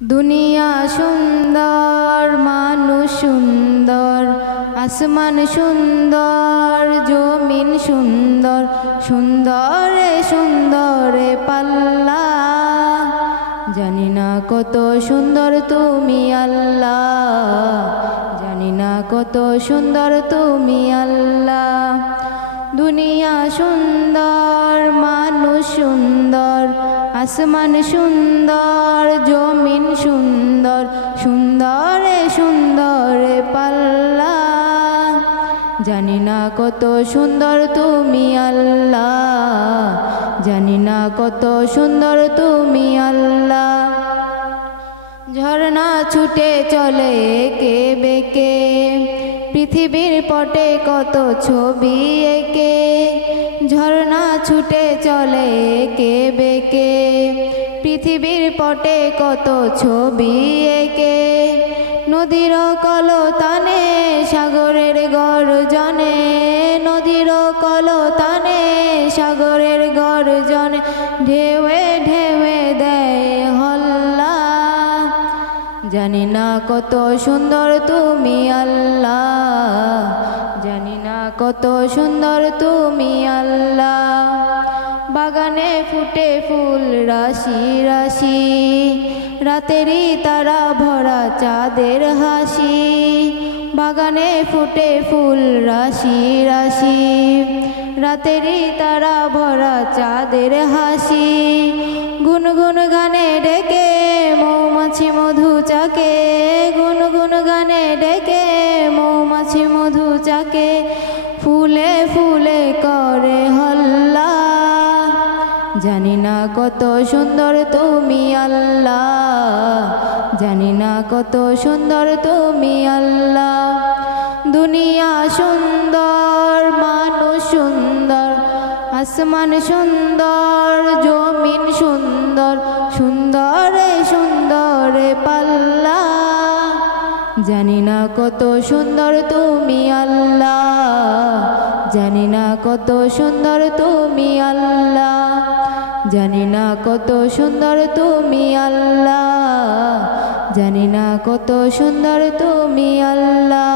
দুনিয়া সুন্দর, মানুষ সুন্দর, আসমান সুন্দর, জমিন সুন্দর, সুন্দরে সুন্দরে পাল্লা। জানি না কত সুন্দর তুমি আল্লাহ, জানি না কত সুন্দর তুমি আল্লাহ। দুনিয়া সুন্দর, মানুষ সুন্দর, আসমান সুন্দর, জমিন সুন্দর, সুন্দরে সুন্দরে পাল্লা। জানি না কত সুন্দর তুমি আল্লাহ, জানি না কত সুন্দর তুমি আল্লাহ। ঝর্ণা ছুটে চলে একে বেঁকে, পৃথিবীর পটে কত ছবি এঁকে। ঝর্ণা ছুটে চলে একে বেঁকে, পৃথিবীর পটে কত ছবি এঁকে। নদীর কলতানে সাগরের গর্জনে, নদীর কলতানে সাগরের গর্জনে, ঢেউয়ে ঢেউয়ে দেয় হল্লা। জানি না কত সুন্দর তুমি আল্লাহ, জানি না কত সুন্দর তুমি আল্লাহ। বাগানে ফুটে ফুল রাশি রাশি, রাতেরই তারা ভরা চাঁদের হাসি। বাগানে ফুটে ফুল রাশি রাশি, রাতেরই তারা ভরা চাঁদের হাসি। গুনগুন গানে ডেকে মৌমাছি মধু চাকে, গুনগুন গানে ডেকে মৌমাছি মধু চাকে। ফুলে ফুলে করে হল্লা। জানি না কত সুন্দর তুমি আল্লাহ, জানি না কত সুন্দর তুমি আল্লাহ। দুনিয়া সুন্দর, মানুষ সুন্দর, আসমান সুন্দর, জমিন সুন্দর, সুন্দরে সুন্দরে পাল্লা। জানি না কত সুন্দর তুমি আল্লাহ, জানি না কত সুন্দর তুমি আল্লাহ, জানি না কত সুন্দর তুমি আল্লাহ, জানি না কত সুন্দর তুমি আল্লাহ।